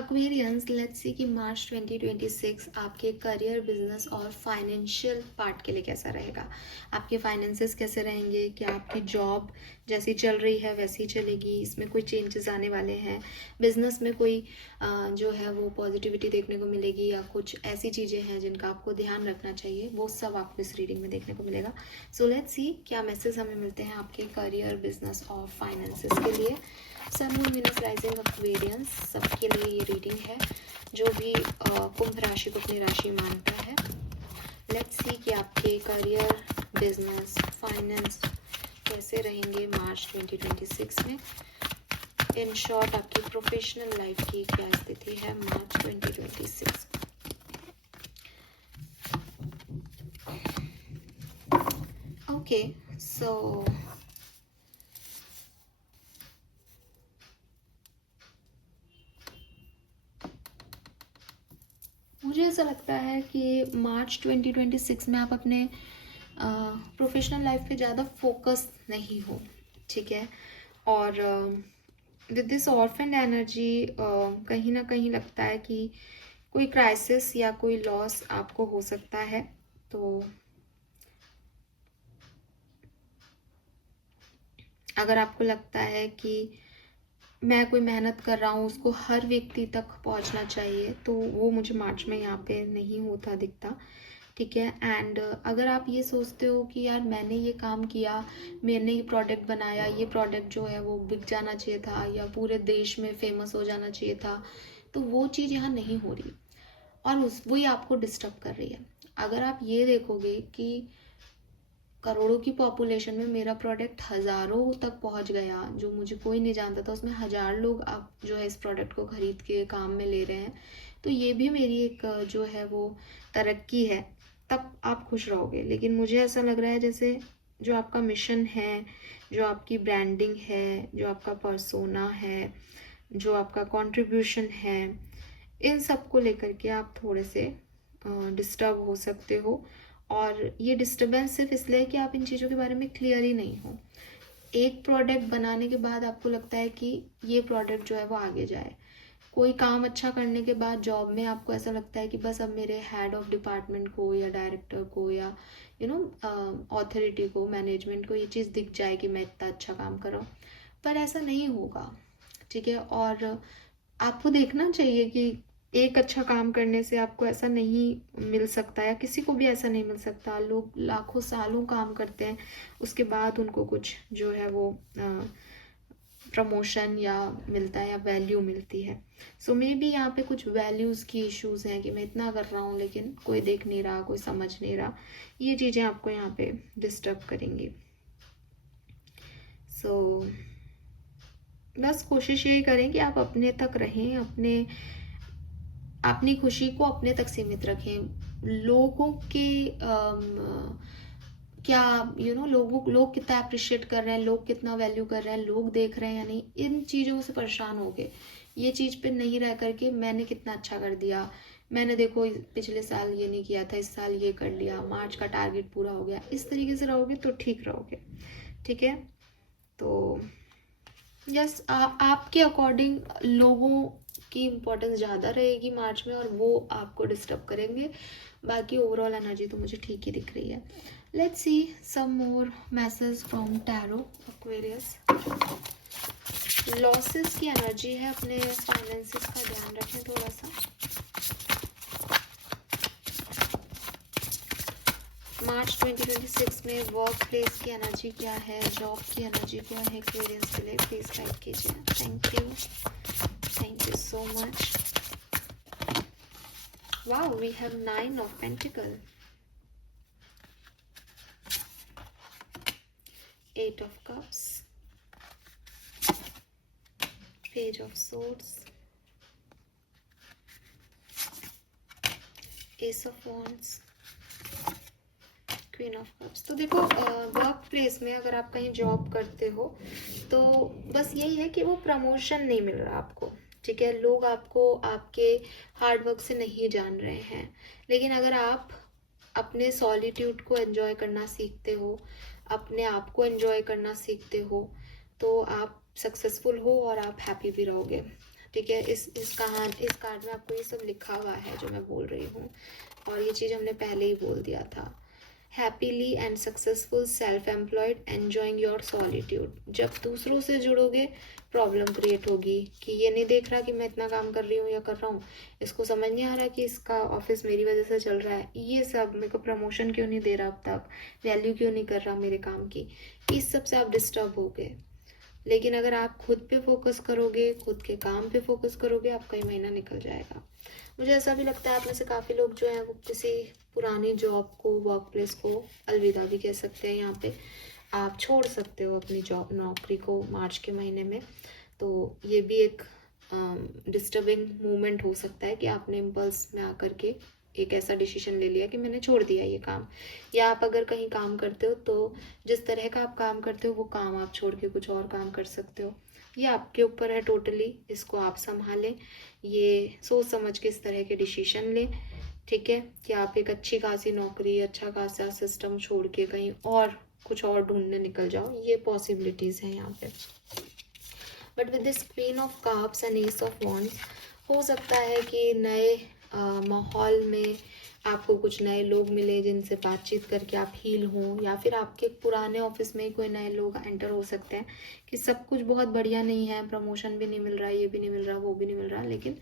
Aquarians, let's see कि मार्च 2026 आपके career, business और फाइनेंशियल पार्ट के लिए कैसा रहेगा। आपके फाइनेंसेस कैसे रहेंगे, क्या आपकी जॉब जैसी चल रही है वैसी चलेगी, इसमें कोई चेंजेस आने वाले हैं, बिजनेस में कोई जो है वो पॉजिटिविटी देखने को मिलेगी, या कुछ ऐसी चीज़ें हैं जिनका आपको ध्यान रखना चाहिए, वो सब आपको इस रीडिंग में देखने को मिलेगा। सो लेट्स सी क्या मैसेज हमें मिलते हैं आपके करियर, बिजनेस और फाइनेंसेस के लिए। सन, मून, वीनस, राइजिंग, एक्वेरियंस सबके लिए ये रीडिंग है, जो भी कुंभ राशि को अपनी राशि मानता है। लेट्स सी कि आपके करियर, बिजनेस, फाइनेंस कैसे रहेंगे मार्च 2026 में। इन शॉर्ट आपकी प्रोफेशनल लाइफ की क्या स्थिति है मार्च 2026। ओके, सो मुझे ऐसा लगता है कि मार्च 2026 में आप अपने प्रोफेशनल लाइफ पे ज़्यादा फोकस नहीं हो, ठीक है। और विद दिस ऑर्फन एनर्जी कहीं ना कहीं लगता है कि कोई क्राइसिस या कोई लॉस आपको हो सकता है। तो अगर आपको लगता है कि मैं कोई मेहनत कर रहा हूँ उसको हर व्यक्ति तक पहुँचना चाहिए, तो वो मुझे मार्च में यहाँ पे नहीं होता दिखता, ठीक है। एंड अगर आप ये सोचते हो कि यार मैंने ये काम किया, मैंने ये प्रोडक्ट बनाया, ये प्रोडक्ट जो है वो बिक जाना चाहिए था या पूरे देश में फेमस हो जाना चाहिए था, तो वो चीज़ यहाँ नहीं हो रही और वही आपको डिस्टर्ब कर रही है। अगर आप ये देखोगे कि करोड़ों की पॉपुलेशन में मेरा प्रोडक्ट हज़ारों तक पहुंच गया, जो मुझे कोई नहीं जानता था, उसमें 1000 लोग आप जो है इस प्रोडक्ट को खरीद के काम में ले रहे हैं, तो ये भी मेरी एक जो है वो तरक्की है, तब आप खुश रहोगे। लेकिन मुझे ऐसा लग रहा है जैसे जो आपका मिशन है, जो आपकी ब्रांडिंग है, जो आपका पर्सोना है, जो आपका कंट्रीब्यूशन है, इन सब को लेकर के आप थोड़े से डिस्टर्ब हो सकते हो। और ये डिस्टर्बेंस सिर्फ इसलिए कि आप इन चीज़ों के बारे में क्लियर ही नहीं हो। एक प्रोडक्ट बनाने के बाद आपको लगता है कि ये प्रोडक्ट जो है वो आगे जाए, कोई काम अच्छा करने के बाद जॉब में आपको ऐसा लगता है कि बस अब मेरे हेड ऑफ डिपार्टमेंट को या डायरेक्टर को या ऑथोरिटी को, मैनेजमेंट को ये चीज़ दिख जाए कि मैं इतना अच्छा काम कर रहा हूँ, पर ऐसा नहीं होगा, ठीक है। और आपको देखना चाहिए कि एक अच्छा काम करने से आपको ऐसा नहीं मिल सकता, या किसी को भी ऐसा नहीं मिल सकता। लोग लाखों सालों काम करते हैं, उसके बाद उनको कुछ जो है वो प्रमोशन या मिलता है या वैल्यू मिलती है। सो मे बी यहाँ पे कुछ वैल्यूज़ की इश्यूज हैं कि मैं इतना कर रहा हूँ लेकिन कोई देख नहीं रहा, कोई समझ नहीं रहा, ये चीज़ें आपको यहाँ पे डिस्टर्ब करेंगी। सो बस कोशिश यही करें कि आप अपने तक रहें, अपनी खुशी को अपने तक सीमित रखें। लोगों के क्या लोग कितना अप्रिशिएट कर रहे हैं, लोग कितना वैल्यू कर रहे हैं, लोग देख रहे हैं या नहीं, इन चीज़ों से परेशान हो गए। ये चीज़ पे नहीं रह करके मैंने कितना अच्छा कर दिया, मैंने देखो पिछले साल ये नहीं किया था, इस साल ये कर लिया, मार्च का टारगेट पूरा हो गया, इस तरीके से रहोगे तो ठीक रहोगे, ठीक है। तो यस, आपके अकॉर्डिंग लोगों की इम्पोर्टेंस ज़्यादा रहेगी मार्च में और वो आपको डिस्टर्ब करेंगे। बाकी ओवरऑल एनर्जी तो मुझे ठीक ही दिख रही है। Let's see some more message from tarot Aquarius. Losses की एनर्जी है, अपने फाइनेंसेस का ध्यान रखें थोड़ा सा। मार्च 2026 में वर्क प्लेस की एनर्जी क्या है, जॉब की एनर्जी क्या है एक्वेरियस के लिए, प्लीज गाइड कीजिए। Thank you so much. Wow, we have 9 of pentacle, 8 of cups, page of swords, ace of wands, queen of cups. तो देखो वर्क प्लेस में अगर आप कहीं जॉब करते हो तो बस यही है कि वो प्रमोशन नहीं मिल रहा आपको, ठीक है। लोग आपको आपके हार्ड वर्क से नहीं जान रहे हैं। लेकिन अगर आप अपने सॉलिट्यूड को एंजॉय करना सीखते हो, अपने आप को एंजॉय करना सीखते हो, तो आप सक्सेसफुल हो और आप हैप्पी भी रहोगे। ठीक है, इस कार्ड में आपको ये सब लिखा हुआ है जो मैं बोल रही हूँ, और ये चीज़ हमने पहले ही बोल दिया था। Happily and successful, self employed, enjoying your solitude. जब दूसरों से जुड़ोगे प्रॉब्लम क्रिएट होगी कि ये नहीं देख रहा कि मैं इतना काम कर रही हूँ या कर रहा हूँ, इसको समझ नहीं आ रहा कि इसका ऑफिस मेरी वजह से चल रहा है, ये सब मेरे को प्रमोशन क्यों नहीं दे रहा अब तक, वैल्यू क्यों नहीं कर रहा मेरे काम की, इस सब से आप डिस्टर्ब हो गए। लेकिन अगर आप खुद पे फोकस करोगे, खुद के काम पे फोकस करोगे, आपका ये महीना निकल जाएगा। मुझे ऐसा भी लगता है आप में से काफ़ी लोग जो हैं वो किसी पुरानी जॉब को, वर्क प्लेस को अलविदा भी कह सकते हैं। यहाँ पे आप छोड़ सकते हो अपनी जॉब, नौकरी को मार्च के महीने में। तो ये भी एक डिस्टर्बिंग मोमेंट हो सकता है कि आपने इम्पल्स में आकर के एक ऐसा डिसीजन ले लिया कि मैंने छोड़ दिया ये काम। या आप अगर कहीं काम करते हो तो जिस तरह का आप काम करते हो वो काम आप छोड़ के कुछ और काम कर सकते हो। ये आपके ऊपर है टोटली, इसको आप संभालें, ये सोच समझ के इस तरह के डिसीजन लें, ठीक है, कि आप एक अच्छी खासी नौकरी, अच्छा खासा सिस्टम छोड़ के कहीं और कुछ और ढूंढने निकल जाओ। ये पॉसिबिलिटीज़ हैं यहाँ पे। But with this queen of cups and S of wands, हो सकता है कि नए माहौल में आपको कुछ नए लोग मिले जिनसे बातचीत करके आप हील हों, या फिर आपके पुराने ऑफिस में ही कोई नए लोग एंटर हो सकते हैं कि सब कुछ बहुत बढ़िया नहीं है, प्रमोशन भी नहीं मिल रहा, ये भी नहीं मिल रहा, वो भी नहीं मिल रहा, लेकिन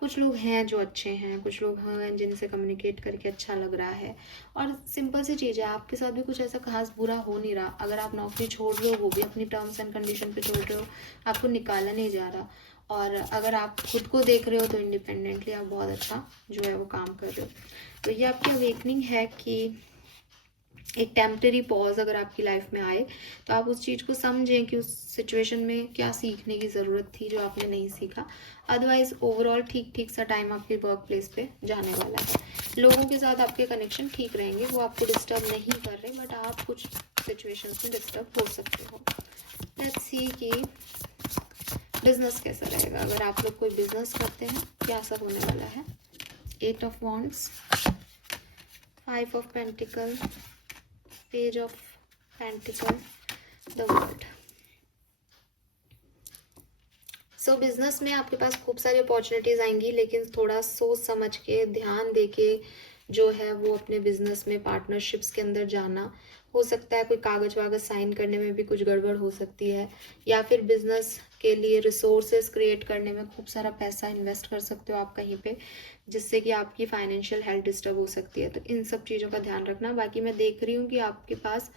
कुछ लोग हैं जो अच्छे हैं, कुछ लोग हैं जिनसे कम्युनिकेट करके अच्छा लग रहा है। और सिंपल सी चीज़ है, आपके साथ भी कुछ ऐसा खास बुरा हो नहीं रहा। अगर आप नौकरी छोड़ रहे हो वो भी अपनी टर्म्स एंड कंडीशन पे छोड़ रहे हो, आपको निकाला नहीं जा रहा। और अगर आप खुद को देख रहे हो तो इंडिपेंडेंटली आप बहुत अच्छा जो है वो काम कर रहे हो। तो ये आपकी अवेकनिंग है कि एक टेम्परेरी पॉज अगर आपकी लाइफ में आए तो आप उस चीज़ को समझें कि उस सिचुएशन में क्या सीखने की ज़रूरत थी जो आपने नहीं सीखा। अदरवाइज ओवरऑल ठीक सा टाइम आपके वर्क प्लेस पे जाने वाला है। लोगों के साथ आपके कनेक्शन ठीक रहेंगे, वो आपको डिस्टर्ब नहीं कर रहे, बट आप कुछ सिचुएशंस में डिस्टर्ब हो सकते हो। लेट्स सी कि बिजनेस कैसा रहेगा। अगर आप लोग कोई बिजनेस करते हैं क्या सब होने वाला है। 8 of wands, 5 of pentacle, page of pentacle, the world. So business में आपके पास खूब सारी अपॉर्चुनिटीज आएंगी, लेकिन थोड़ा सोच समझ के, ध्यान दे के जो है वो अपने बिजनेस में पार्टनरशिप्स के अंदर जाना। हो सकता है कोई कागज वागज साइन करने में भी कुछ गड़बड़ हो सकती है, या फिर बिजनेस के लिए रिसोर्सेज क्रिएट करने में खूब सारा पैसा इन्वेस्ट कर सकते हो आप कहीं पे, जिससे कि आपकी फाइनेंशियल हेल्थ डिस्टर्ब हो सकती है। तो इन सब चीज़ों का ध्यान रखना। बाकी मैं देख रही हूँ कि आपके पास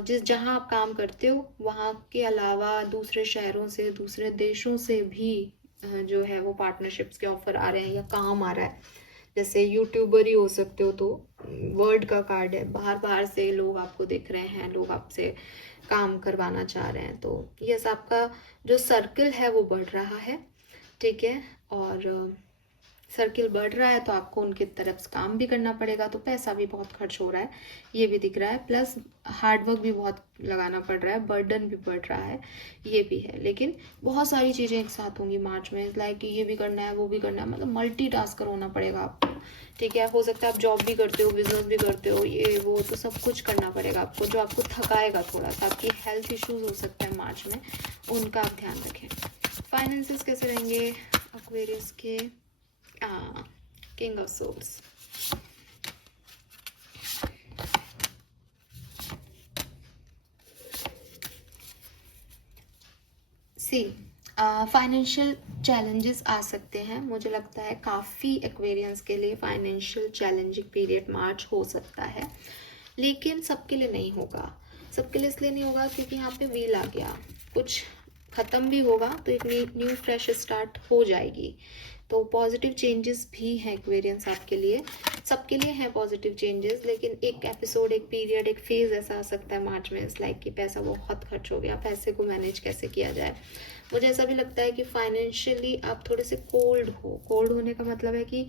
जहाँ आप काम करते हो वहाँ के अलावा दूसरे शहरों से, दूसरे देशों से भी जो है वो पार्टनरशिप्स के ऑफर आ रहे हैं या काम आ रहा है। जैसे यूट्यूबर ही हो सकते हो तो वर्ल्ड का कार्ड है, बाहर से लोग आपको देख रहे हैं, लोग आपसे काम करवाना चाह रहे हैं। तो यस, आपका जो सर्कल है वो बढ़ रहा है, ठीक है, और सर्किल बढ़ रहा है तो आपको उनकी तरफ से काम भी करना पड़ेगा, तो पैसा भी बहुत खर्च हो रहा है, ये भी दिख रहा है। प्लस हार्डवर्क भी बहुत लगाना पड़ रहा है, बर्डन भी बढ़ रहा है, ये भी है। लेकिन बहुत सारी चीज़ें एक साथ होंगी मार्च में, लाइक कि ये भी करना है, वो भी करना है, मतलब मल्टीटास्कर होना पड़ेगा आपको, ठीक है। हो सकता है आप जॉब भी करते हो, बिजनेस भी करते हो, ये वो, तो सब कुछ करना पड़ेगा आपको, जो आपको थकाएगा थोड़ा सा। आपकी हेल्थ इश्यूज हो सकते हैं मार्च में, उनका आप ध्यान रखें। फाइनेंसेस कैसे रहेंगे एक्वेरियस के? King of Swords. See financial challenges आ सकते हैं। मुझे लगता है काफ़ी एक्वेरियंस के लिए फाइनेंशियल चैलेंजिंग पीरियड मार्च हो सकता है, लेकिन सबके लिए नहीं होगा। सबके लिए इसलिए नहीं होगा क्योंकि यहाँ पे व्हील आ गया, कुछ ख़त्म भी होगा तो एक न्यू फ्रेश स्टार्ट हो जाएगी। तो पॉजिटिव चेंजेस भी हैं एक्वेरियंस आपके लिए, सबके लिए हैं पॉजिटिव चेंजेस। लेकिन एक एपिसोड, एक पीरियड, एक फेज ऐसा आ सकता है मार्च में, इस लाइक कि पैसा बहुत खर्च हो गया, पैसे को मैनेज कैसे किया जाए। मुझे ऐसा भी लगता है कि फाइनेंशियली आप थोड़े से कोल्ड होने का मतलब है कि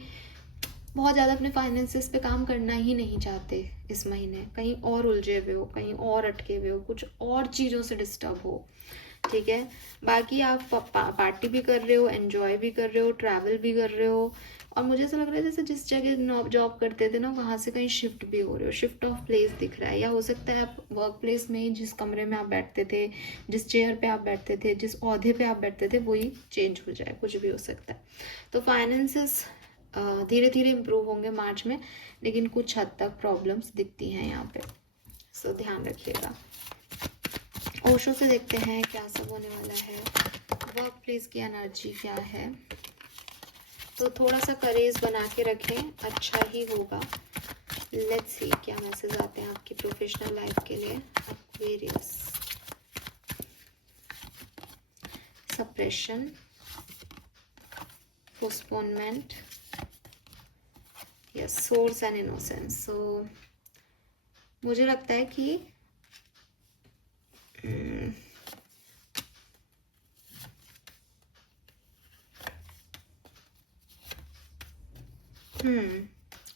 बहुत ज़्यादा अपने फाइनेंसेस पे काम करना ही नहीं चाहते इस महीने, कहीं और उलझे हुए हो, कहीं और अटके हुए हो, कुछ और चीज़ों से डिस्टर्ब हो, ठीक है। बाकी आप पार्टी भी कर रहे हो, एंजॉय भी कर रहे हो, ट्रैवल भी कर रहे हो, और मुझे ऐसा लग रहा है जैसे जिस जगह जॉब करते थे ना वहाँ से कहीं शिफ्ट भी हो रहे हो, शिफ्ट ऑफ प्लेस दिख रहा है, या हो सकता है आप वर्क प्लेस में ही जिस कमरे में आप बैठते थे, जिस चेयर पे आप बैठते थे, जिस ओहदे पे आप बैठते थे वही चेंज हो जाए, कुछ भी हो सकता है। तो फाइनेंसेस धीरे धीरे इम्प्रूव होंगे मार्च में, लेकिन कुछ हद तक प्रॉब्लम्स दिखती हैं यहाँ पे, सो ध्यान रखिएगा। ओशो से देखते हैं क्या सब होने वाला है, वर्क प्लेस की एनर्जी क्या है। तो थोड़ा सा करेज बना के रखें, अच्छा ही होगा। लेट्स सी क्या मैसेज आते हैं आपकी प्रोफेशनल लाइफ के लिए। Aquarius, suppression, postponement, yes, source and innocence. So मुझे लगता है कि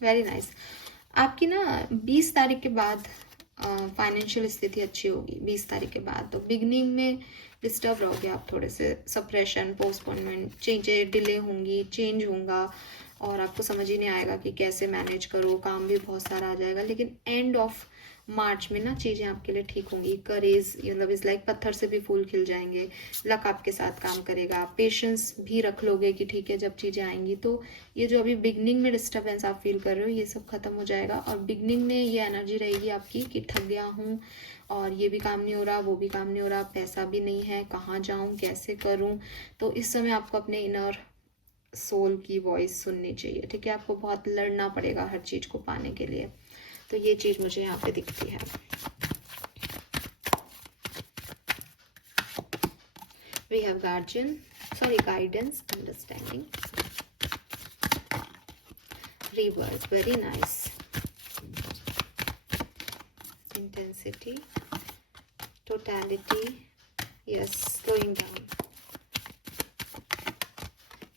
वेरी नाइस। आपकी ना 20 तारीख के बाद फाइनेंशियल स्थिति अच्छी होगी। 20 तारीख के बाद तो बिगनिंग में डिस्टर्ब रहोगे आप, थोड़े से सप्रेशन, पोस्टपोनमेंट, चेंजेस, डिले होंगी, चेंज होगा और आपको समझ ही नहीं आएगा कि कैसे मैनेज करो, काम भी बहुत सारा आ जाएगा। लेकिन एंड ऑफ मार्च में ना चीज़ें आपके लिए ठीक होंगी। करेज मतलब इज लाइक पत्थर से भी फूल खिल जाएंगे, लक आपके साथ काम करेगा, पेशेंस भी रख लोगे कि ठीक है जब चीज़ें आएंगी तो ये जो अभी बिगनिंग में डिस्टर्बेंस आप फील कर रहे हो ये सब खत्म हो जाएगा। और बिगनिंग में ये एनर्जी रहेगी आपकी कि थक गया हूँ और ये भी काम नहीं हो रहा, वो भी काम नहीं हो रहा, पैसा भी नहीं है, कहाँ जाऊँ, कैसे करूँ। तो इस समय आपको अपने इनर सोल की वॉइस सुननी चाहिए, ठीक है। आपको बहुत लड़ना पड़ेगा हर चीज़ को पाने के लिए, तो ये चीज़ मुझे यहाँ पे दिखती है। We have guidance, understanding, rebirth, very nice, intensity, totality, yes, slowing down,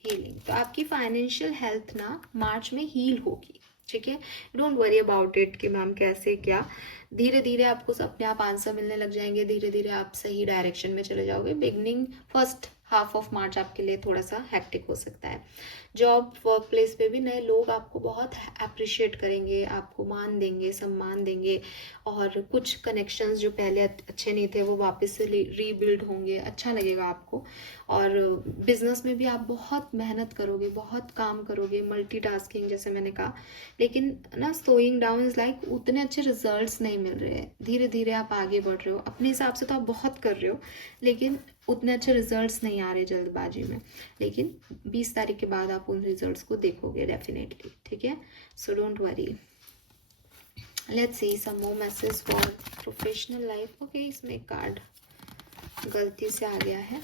healing। तो आपकी फाइनेंशियल हेल्थ ना मार्च में हील होगी, ठीक है। डोंट वरी अबाउट इट कि मैम कैसे क्या, धीरे धीरे आपको अपने आप आंसर मिलने लग जाएंगे, धीरे धीरे आप सही डायरेक्शन में चले जाओगे। Beginning first half of March आपके लिए थोड़ा सा हेक्टिक हो सकता है। जॉब वर्क प्लेस पे भी नए लोग आपको बहुत अप्रिशिएट करेंगे, आपको मान देंगे, सम्मान देंगे, और कुछ कनेक्शंस जो पहले अच्छे नहीं थे वो वापस से रीबिल्ड होंगे, अच्छा लगेगा आपको। और बिजनेस में भी आप बहुत मेहनत करोगे, बहुत काम करोगे, मल्टीटास्किंग जैसे मैंने कहा। लेकिन ना स्लोइंग डाउन इज लाइक उतने अच्छे रिजल्ट्स नहीं मिल रहे हैं, धीरे धीरे आप आगे बढ़ रहे हो, अपने हिसाब से तो आप बहुत कर रहे हो लेकिन उतने अच्छे रिजल्ट्स नहीं आ रहे जल्दबाजी में। लेकिन 20 तारीख के बाद आप उन रिजल्ट्स को देखोगे डेफिनेटली, ठीक है। So don't worry. Let's see some more message for professional life. Okay, इसमें एक कार्ड गलती से आ गया है।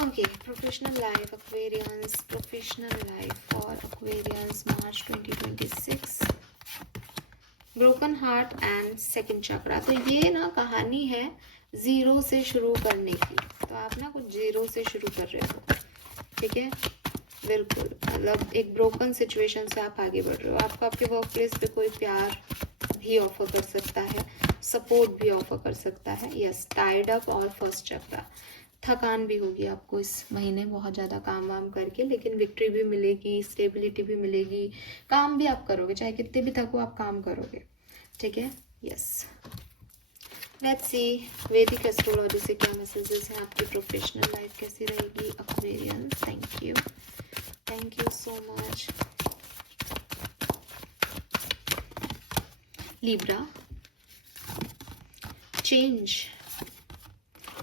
Okay, professional life Aquarians, professional life for Aquarians March 2026, broken heart and second chakra. तो ये ना कहानी है जीरो से शुरू करने की, तो आप ना कुछ जीरो से शुरू कर रहे हो, ठीक है। बिल्कुल, मतलब एक ब्रोकन सिचुएशन से आप आगे बढ़ रहे हो। आपको आपके वर्क प्लेस पे कोई प्यार भी ऑफर कर सकता है, सपोर्ट भी ऑफर कर सकता है, यस। टाइड अप और फर्स्ट चक्रा, थकान भी होगी आपको इस महीने बहुत ज़्यादा काम वाम करके, लेकिन विक्ट्री भी मिलेगी, स्टेबिलिटी भी मिलेगी, काम भी आप करोगे, चाहे कितने भी थको आप काम करोगे, ठीक है, यस। लेट्स सी वैदिक एस्ट्रोलॉजी से क्या मैसेजेस हैं, आपकी प्रोफेशनल लाइफ कैसी रहेगी Aquarians. Thank you so much. Libra, change,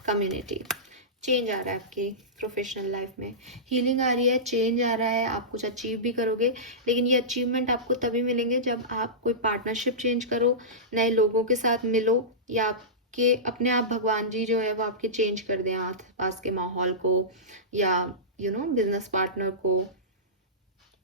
community, change आ रहा है आपकी प्रोफेशनल लाइफ में, हीलिंग आ रही है, चेंज आ रहा है, आप कुछ अचीव भी करोगे। लेकिन ये अचीवमेंट आपको तभी मिलेंगे जब आप कोई पार्टनरशिप चेंज करो, नए लोगों के साथ मिलो, या आपके अपने आप भगवान जी जो है वो आपके चेंज कर दें आस पास के माहौल को, या बिजनेस पार्टनर को,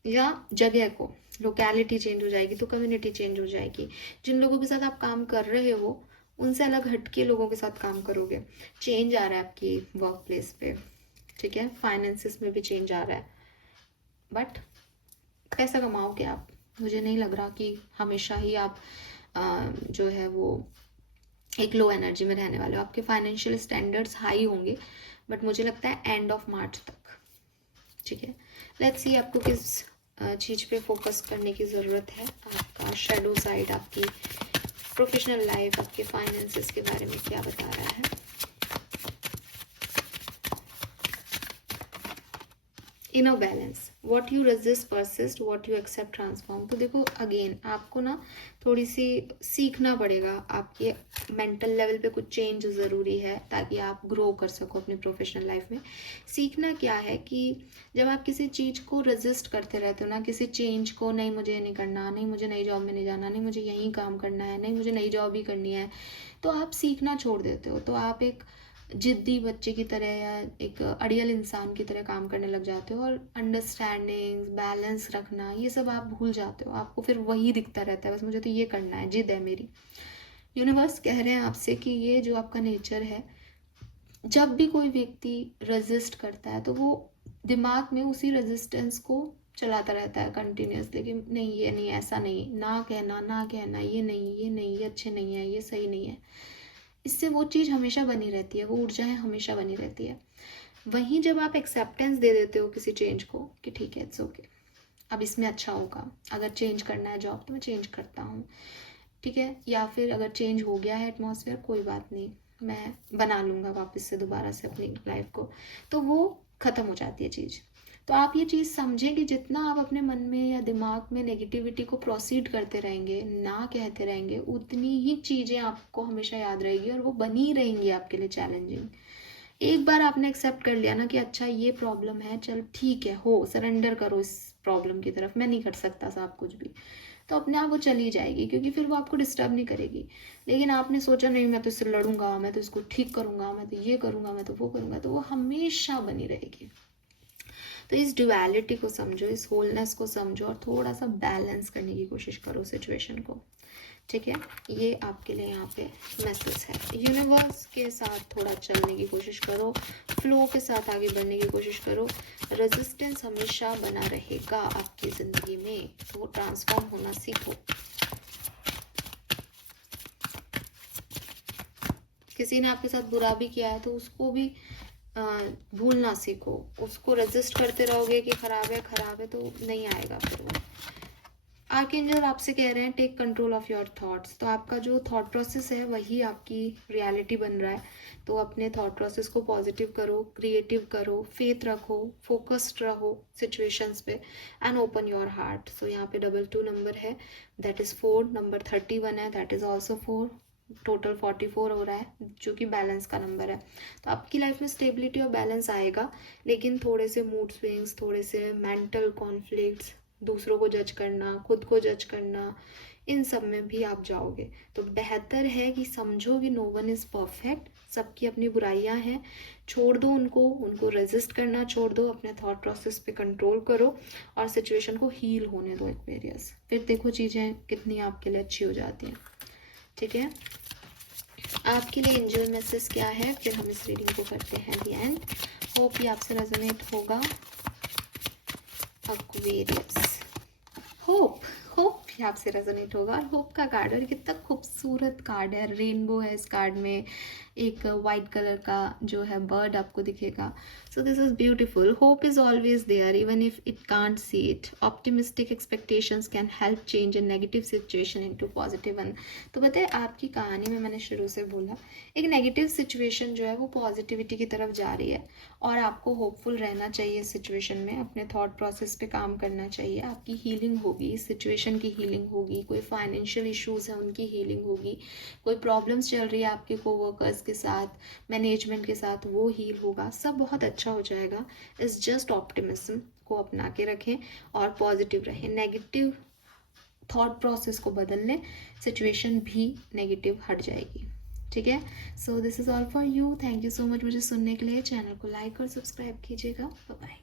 या जगह को, लोकेलिटी चेंज हो जाएगी तो कम्युनिटी चेंज हो जाएगी। जिन लोगों के साथ आप काम कर रहे हो उनसे अलग हटके लोगों के साथ काम करोगे। चेंज आ रहा है आपकी वर्क प्लेस पे, ठीक है। फाइनेंसिस में भी चेंज आ रहा है, बट पैसा कमाओगे आप। मुझे नहीं लग रहा कि हमेशा ही आप जो है वो एक लो एनर्जी में रहने वाले हो। आपके फाइनेंशियल स्टैंडर्ड्स हाई होंगे, बट मुझे लगता है एंड ऑफ मार्च तक, ठीक है, लेट्स सी आपको किस चीज़ पे फोकस करने की ज़रूरत है। आपका शेडो साइड, आपकी प्रोफेशनल लाइफ, आपके फाइनेंसेस के बारे में क्या बता रहा है। Inner balance, what you resist persist, what you accept transform. तो देखो अगेन आपको ना थोड़ी सी सीखना पड़ेगा, आपके मेंटल लेवल पे कुछ चेंज ज़रूरी है ताकि आप ग्रो कर सको अपनी प्रोफेशनल लाइफ में। सीखना क्या है कि जब आप किसी चीज़ को रेजिस्ट करते रहते हो ना, किसी चेंज को, नहीं मुझे नहीं करना, नहीं मुझे नई जॉब में नहीं जाना, नहीं मुझे यहीं काम करना है, नहीं मुझे नई जॉब ही करनी है, तो आप सीखना छोड़ देते हो। तो आप एक जिद्दी बच्चे की तरह या एक अड़ियल इंसान की तरह काम करने लग जाते हो और अंडरस्टैंडिंग, बैलेंस रखना, ये सब आप भूल जाते हो। आपको फिर वही दिखता रहता है, बस मुझे तो ये करना है, जिद है मेरी। यूनिवर्स कह रहे हैं आपसे कि ये जो आपका नेचर है, जब भी कोई व्यक्ति रेजिस्ट करता है तो वो दिमाग में उसी रेजिस्टेंस को चलाता रहता है कंटिन्यूसली कि नहीं ये नहीं, ऐसा नहीं, ना कहना, ना कहना, ये नहीं, ये नहीं, ये अच्छे नहीं है, ये सही नहीं है। इससे वो चीज़ हमेशा बनी रहती है, वो ऊर्जाएं हमेशा बनी रहती है। वहीं जब आप एक्सेप्टेंस दे देते हो किसी चेंज को कि ठीक है, इट्स ओके, अब इसमें अच्छा होगा, अगर चेंज करना है जॉब तो मैं चेंज करता हूँ, ठीक है, या फिर अगर चेंज हो गया है एटमॉस्फेयर, कोई बात नहीं, मैं बना लूँगा वापस से दोबारा से अपनी लाइफ को, तो वो ख़त्म हो जाती है चीज़। तो आप ये चीज़ समझें कि जितना आप अपने मन में या दिमाग में नेगेटिविटी को प्रोसीड करते रहेंगे, ना कहते रहेंगे, उतनी ही चीज़ें आपको हमेशा याद रहेगी और वो बनी रहेंगी आपके लिए चैलेंजिंग। एक बार आपने एक्सेप्ट कर लिया ना कि अच्छा ये प्रॉब्लम है, चल ठीक है, हो सरेंडर करो इस प्रॉब्लम की तरफ, मैं नहीं कर सकता साहब कुछ भी, तो अपने आप वो चली जाएगी, क्योंकि फिर वो आपको डिस्टर्ब नहीं करेगी। लेकिन आपने सोचा नहीं मैं तो इससे लड़ूंगा, मैं तो इसको ठीक करूंगा, मैं तो ये करूंगा, मैं तो वो करूंगा, तो वो हमेशा बनी रहेगी। तो इस ड्युअलिटी को समझो, इस होलनेस को समझो और थोड़ा सा बैलेंस करने की कोशिश करो सिचुएशन को, ठीक है। ये आपके लिए यहाँ पे मैसेज है। यूनिवर्स के साथ थोड़ा चलने की कोशिश करो, फ्लो के साथ आगे बढ़ने की कोशिश करो। रेजिस्टेंस हमेशा बना रहेगा आपकी ज़िंदगी में, तो वो ट्रांसफॉर्म होना सीखो। किसी ने आपके साथ बुरा भी किया है तो उसको भी भूलना सीखो। उसको रेजिस्ट करते रहोगे कि खराब है तो नहीं आएगा फिर वो। आर्कएंजल आपसे कह रहे हैं take control of your thoughts. तो आपका जो थॉट प्रोसेस है वही आपकी रियलिटी बन रहा है। तो अपने थॉट प्रोसेस को पॉजिटिव करो, क्रिएटिव करो, फेथ रखो, फोकस्ड रहो सिचुएशंस पे एंड ओपन योर हार्ट। सो यहाँ पे 22 नंबर है, दैट इज़ 4, नंबर 31 है, दैट इज़ ऑल्सो 4, टोटल 44 हो रहा है जो कि बैलेंस का नंबर है। तो आपकी लाइफ में स्टेबिलिटी और बैलेंस आएगा, लेकिन थोड़े से मूड स्विंग्स, थोड़े से मेंटल कॉन्फ्लिक्ट्स, दूसरों को जज करना, खुद को जज करना, इन सब में भी आप जाओगे। तो बेहतर है कि समझो कि नो वन इज़ परफेक्ट, सबकी अपनी बुराइयां हैं, छोड़ दो उनको रेजिस्ट करना छोड़ दो, अपने थॉट प्रोसेस पे कंट्रोल करो और सिचुएशन को हील होने दो एक वेरियस। फिर देखो चीज़ें कितनी आपके लिए अच्छी हो जाती हैं, ठीक है। आपके लिए एंजल मैसेज क्या है, फिर हम इस रीडिंग को करते हैं दी एंड। होप ये आपसे रेजोनेट होगा। एक्वेरियस, होप ये आपसे रेजोनेट होगा। और होप का कार्ड, और कितना खूबसूरत कार्ड है, रेनबो है इस कार्ड में, एक वाइट कलर का जो है बर्ड आपको दिखेगा। So this is beautiful. Hope is always there even if it can't see it. Optimistic expectations can help change a negative situation into positive one. तो बताए आपकी कहानी में मैंने शुरू से बोला, एक नेगेटिव सिचुएशन जो है वो पॉजिटिविटी की तरफ जा रही है और आपको होपफुल रहना चाहिए इस सिचुएशन में, अपने थॉट प्रोसेस पे काम करना चाहिए। आपकी हीलिंग होगी, इस सिचुएशन की हीलिंग होगी, कोई फाइनेंशियल इश्यूज है उनकी हीलिंग होगी, कोई प्रॉब्लम्स चल रही है आपके कोवर्कर्स के साथ, मैनेजमेंट के साथ, वो हील होगा, सब बहुत अच्छा हो जाएगा। इस जस्ट ऑप्टिमिज्म को अपना के रखें और पॉजिटिव रहें, नेगेटिव थॉट प्रोसेस को बदल लें, सिचुएशन भी नेगेटिव हट जाएगी, ठीक है। So this is all for you. Thank you so much मुझे सुनने के लिए। चैनल को लाइक और सब्सक्राइब कीजिएगा। Bye bye.